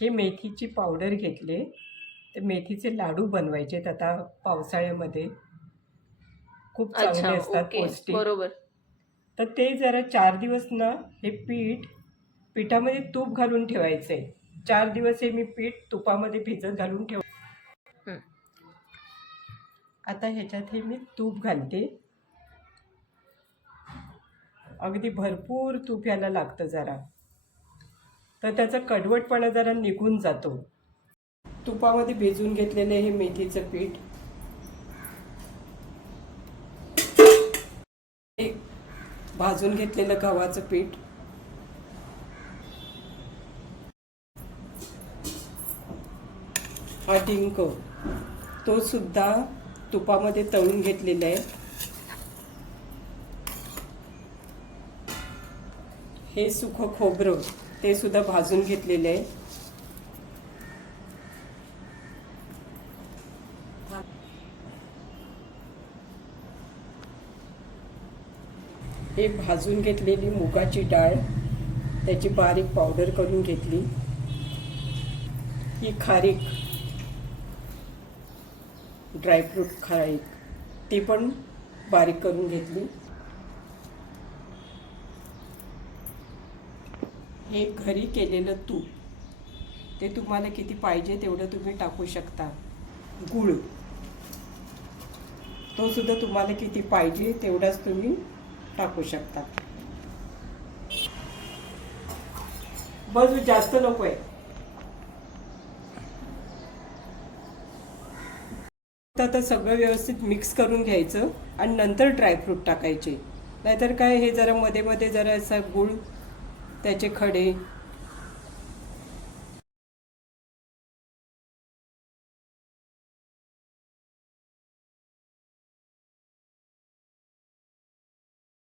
हे मेथीची पावडर घेतले, ते मेथीचे लाडू बनवायचे आता पावसाळ्यामध्ये खूप अच्छा, चांगले असतात, ओके, पौष्टिक. बरोबर. तर ते जरा 4 दिवस ना हे पिठामध्ये तूप घालून ठेवायचं आहे. 4 दिवस हे मी पीठ तुपामध्ये भिजत घालून ठेव. हं. आता ह्याच्यात हे मी तूप घालते. अगदी भरपूर तूप याला लागतं जरा, तर त्याचा कडवटपणा जरा निघून जातो. तुपामध्ये भिजून घेतलेले हे मेथीचं पीठ, एक भाजून घेतलेलं गव्हाचं पीठ, हा डिंक तो सुद्धा तुपामध्ये तळून घेतलेला आहे. हे सुकं खोबरं ते सुद्धा भाजून घेतलेलं आहे. हे भाजून घेतलेली मुगाची डाळ, त्याची बारीक पावडर करून घेतली. ही खारीक, ड्रायफ्रूट खारीक, ती पण बारीक करून घेतली. हे घरी केलेलं तूप, ते तुम्हाला किती पाहिजे तेवढं तुम्ही टाकू शकता. गूळ, तो सुद्धा तुम्हाला किती पाहिजे तेवढाच तुम्ही टाकू शकता. बस, जास्त नको आहे. आता सगळं व्यवस्थित मिक्स करून घ्यायचं आणि नंतर ड्रायफ्रूट टाकायचे. नाहीतर काय, हे जरा मध्ये मध्ये जरा असा गूळ, त्याचे खडे